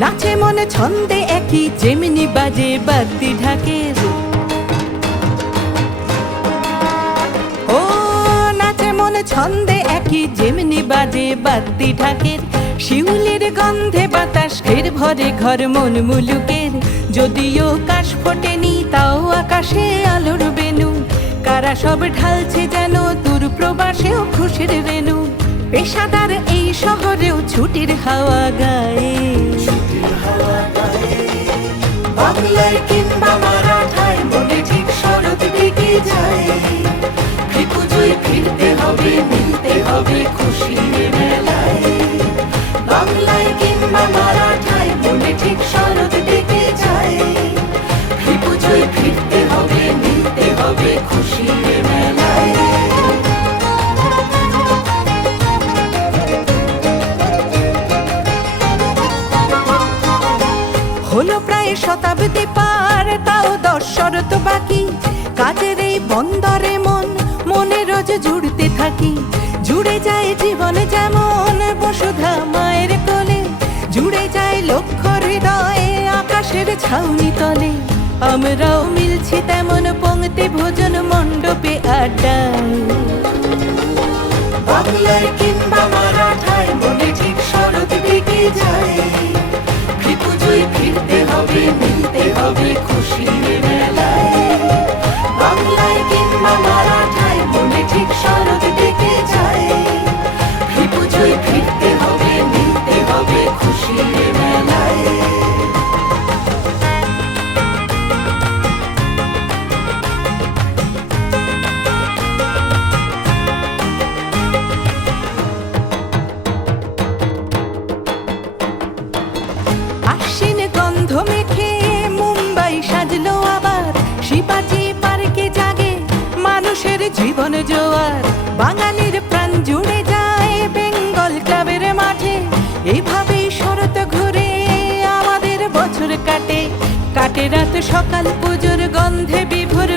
নাচে মনে ছন্দে একই যেমনি বাজে বাদ্যি ঢাকের। ও নাচে মনে ছন্দে একই যেমনি বাজে বাদ্যি ঢাকের। শিউলির গন্ধে বাতাস ঘের ভরে ঘর মন মুলুকের। যদিও কাশ ফোটেনি তাও আকাশে আলোর বেনু। কারা সব ঢালছে যেন দূর প্রবাসেও খুশির রেণু। পেশাদার এই শহরেও ছুটির হাওয়া গায়ে। বাংলায় কিংবা মারাঠায় মনে ঠিক শরৎ ঢেকে যায়। পুজোয় ফিরতে হবে, মিলতে হবে খুশির মেলায়। বাংলায় কিংবা মারাঠায় মনে ঠিক শরৎ ঢেকে যায়। পুজোয় ফিরতে হবে, মিলতে হবে খুশির মেলায়। হলো প্রায় শতাব্দী পার, তাও 10 শরৎ বাকি। কাজের এই বন্দরে মনে রোজ জুড়তে থাকি। জুড়ে যায় জীবন যেমন বসুধা মায়ের কোলে। জুড়ে যায় লক্ষ্য হৃদয়ে আকাশের ছাউনি তলে। আমরাও মিলছি তেমন পংক্তি ভোজন মণ্ডপে আড্ডায়। বাংলায় কিংবা মারাঠায় মনে ঠিক শরৎ ঢেকে যায়। পুজোয় ফিরতে হবে, মিলতে হবে খুশির মেলায়। বাংলায় কিংবা মারাঠায় মনে ঠিক শরৎ ঢেকে যায়। পুজোয় ফিরতে হবে, মিলতে হবে খুশির মেলায়। আশ্বিন গন্ধ মেখে মুম্বাই সাজলো আবার। শিবাজি পার্কে জাগে মানুষের জীবন জোয়ার। বাঙালির প্রাণ জুড়ে যায় বেঙ্গল ক্লাবের মাঠে। এইভাবেই শরৎ ঘুরে আমাদের বছর কাটে। কাটে রাত সকাল পুজোর গন্ধে বিভোর